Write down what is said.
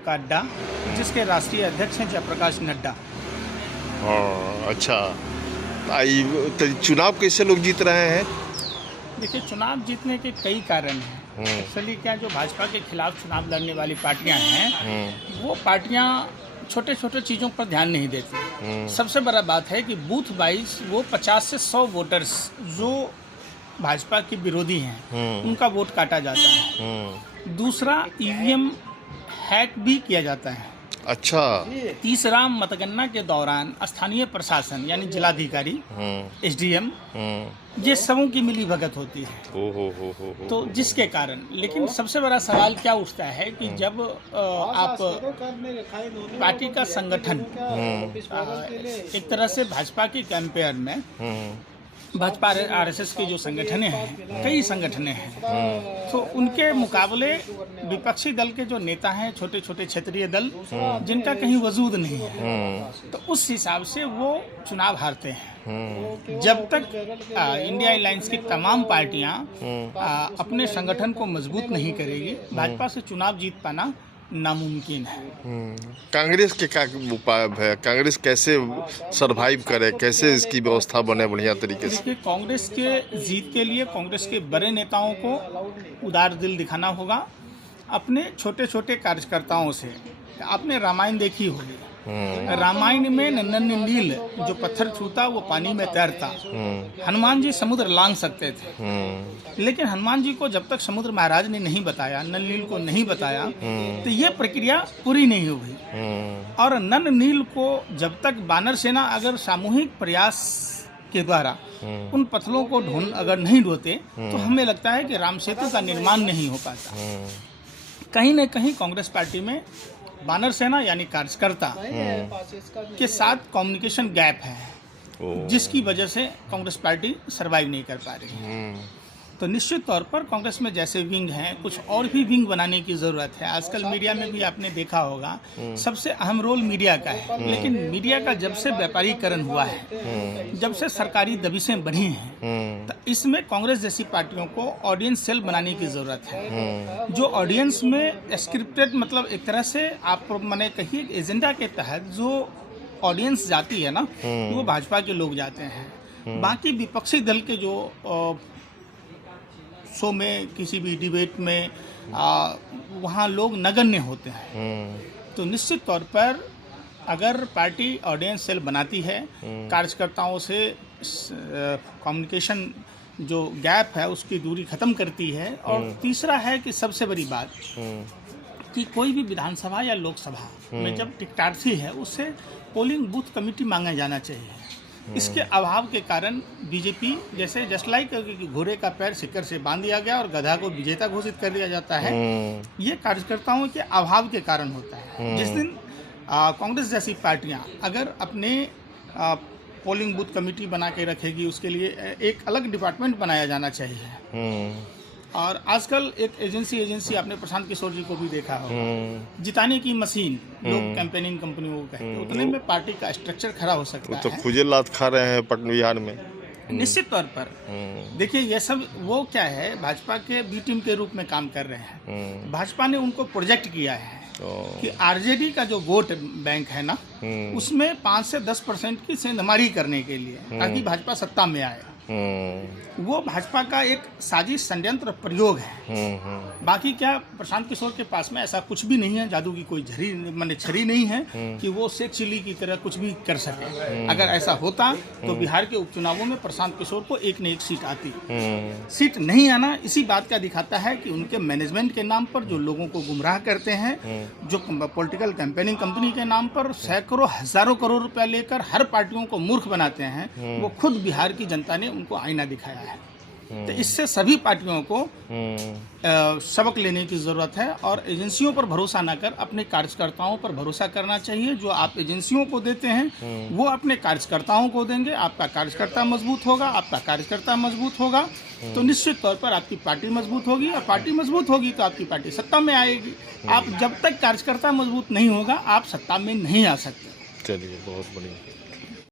का अड्डा, जिसके राष्ट्रीय अध्यक्ष हैं जयप्रकाश नड्डा। हाँ, अच्छा। तो चुनाव कैसे लोग जीत रहे हैं? देखिए, चुनाव जीतने के कई कारण हैं। एक्चुअली क्या, जो भाजपा के खिलाफ चुनाव लड़ने वाली पार्टियां हैं, वो पार्टियां छोटे छोटे चीज़ों पर ध्यान नहीं देती। सबसे बड़ा बात है कि बूथ वाइज वो 50 से 100 वोटर्स जो भाजपा के विरोधी हैं, उनका वोट काटा जाता है। दूसरा, ईवीएम हैक भी किया जाता है। अच्छा। तीसरा, मतगणना के दौरान स्थानीय प्रशासन यानी जिलाधिकारी, एसडीएम, ये सबों की मिली भगत होती है। तो जिसके कारण, लेकिन सबसे बड़ा सवाल क्या उठता है कि जब आप पार्टी का संगठन एक तरह से भाजपा के कंपेयर में, भाजपा आरएसएस के जो संगठनें हैं, कई संगठनें हैं, तो उनके मुकाबले विपक्षी दल के जो नेता हैं, छोटे छोटे क्षेत्रीय दल, जिनका कहीं वजूद नहीं है, तो उस हिसाब से वो चुनाव हारते हैं। जब तक इंडिया अलायंस की तमाम पार्टियां अपने संगठन को मजबूत नहीं करेगी, भाजपा से चुनाव जीत पाना नामुमकिन है। कांग्रेस के क्या उपाय है? कांग्रेस कैसे सरवाइव करे, कैसे इसकी व्यवस्था बने बढ़िया तरीके से? देखिए, कांग्रेस के जीत के लिए कांग्रेस के बड़े नेताओं को उदार दिल दिखाना होगा। अपने छोटे छोटे कार्यकर्ताओं से, आपने रामायण देखी होगी, रामायण में नंदन नील जो पत्थर छूता वो पानी में तैरता। हनुमान जी समुद्र लांघ सकते थे, लेकिन हनुमान जी को जब तक समुद्र महाराज ने नहीं बताया, नंदन नील को नहीं बताया, तो ये प्रक्रिया पूरी नहीं हुई। और नंदन नील को जब तक वानर सेना अगर सामूहिक प्रयास के द्वारा उन पत्थरों को अगर नहीं ढोते, तो हमें लगता है कि राम सेतु का निर्माण नहीं हो पाता। कहीं न कहीं कांग्रेस पार्टी में वानर सेना यानी कार्यकर्ता के साथ कम्युनिकेशन गैप है, जिसकी वजह से कांग्रेस पार्टी सरवाइव नहीं कर पा रही है। तो निश्चित तौर पर कांग्रेस में जैसे विंग हैं, कुछ और भी विंग बनाने की ज़रूरत है। आजकल मीडिया में भी आपने देखा होगा, सबसे अहम रोल मीडिया का है, लेकिन मीडिया का जब से व्यापारीकरण हुआ है, जब से सरकारी दबिशें बढ़ी हैं, तो इसमें कांग्रेस जैसी पार्टियों को ऑडियंस सेल बनाने की ज़रूरत है। जो ऑडियंस में स्क्रिप्टेड, मतलब एक तरह से आप माने कहिए एजेंडा के तहत जो ऑडियंस जाती है ना, वो भाजपा के लोग जाते हैं। बाकी विपक्षी दल के जो शो में, किसी भी डिबेट में वहाँ लोग नगण्य होते हैं। तो निश्चित तौर पर अगर पार्टी ऑडियंस सेल बनाती है, कार्यकर्ताओं से कम्युनिकेशन जो गैप है उसकी दूरी ख़त्म करती है, और तीसरा है कि सबसे बड़ी बात कि कोई भी विधानसभा या लोकसभा में जब टिकटार्थी है, उससे पोलिंग बूथ कमेटी मांगा जाना चाहिए। इसके अभाव के कारण बीजेपी, जैसे जस्ट लाइक घोड़े का पैर सिक्कर से बांध दिया गया और गधा को विजेता घोषित कर दिया जाता है, ये कार्यकर्ताओं के अभाव के कारण होता है। जिस दिन कांग्रेस जैसी पार्टियां अगर अपने पोलिंग बूथ कमेटी बना के रखेगी, उसके लिए एक अलग डिपार्टमेंट बनाया जाना चाहिए। और आजकल एक एजेंसी आपने प्रशांत किशोर जी को भी देखा हो, जिताने की मशीन लोग कैंपेनिंग कंपनियों को कहते हैं, उतने में पार्टी का स्ट्रक्चर खड़ा हो सकता है। तो खुजे लात खा रहे हैं पटना बिहार में। निश्चित तौर पर देखिए, ये सब वो क्या है, भाजपा के बी टीम के रूप में काम कर रहे हैं। भाजपा ने उनको प्रोजेक्ट किया है कि आरजेडी का जो वोट बैंक है ना, उसमें 5 से 10% की सेंधमारी करने के लिए, ताकि भाजपा सत्ता में आए। वो भाजपा का एक साजिश, षड्यंत्र, प्रयोग है। बाकी क्या, प्रशांत किशोर के पास में ऐसा कुछ भी नहीं है, जादू की कोई छड़ी नहीं है कि वो शेख चिल्ली की तरह कुछ भी कर सके। अगर ऐसा होता तो बिहार के उपचुनावों में प्रशांत किशोर को एक न एक सीट आती। सीट नहीं आना इसी बात का दिखाता है कि उनके मैनेजमेंट के नाम पर जो लोगों को गुमराह करते हैं, जो पॉलिटिकल कैंपेनिंग कंपनी के नाम पर सैकड़ों हजारों करोड़ रुपया लेकर हर पार्टियों को मूर्ख बनाते हैं, वो खुद बिहार की जनता ने उनको आईना दिखाया है। तो इससे सभी पार्टियों को सबक लेने की ज़रूरत है, और एजेंसियों पर भरोसा ना कर अपने कार्यकर्ताओं पर भरोसा करना चाहिए। जो आप एजेंसियों को देते हैं वो अपने कार्यकर्ताओं को देंगे, आपका कार्यकर्ता मजबूत होगा, आपका कार्यकर्ता मजबूत होगा, तो निश्चित तौर पर आपकी पार्टी मजबूत होगी, और पार्टी मजबूत होगी तो आपकी पार्टी सत्ता में आएगी। आप जब तक कार्यकर्ता मजबूत नहीं होगा, आप सत्ता में नहीं आ सकते। चलिए, बहुत बढ़िया।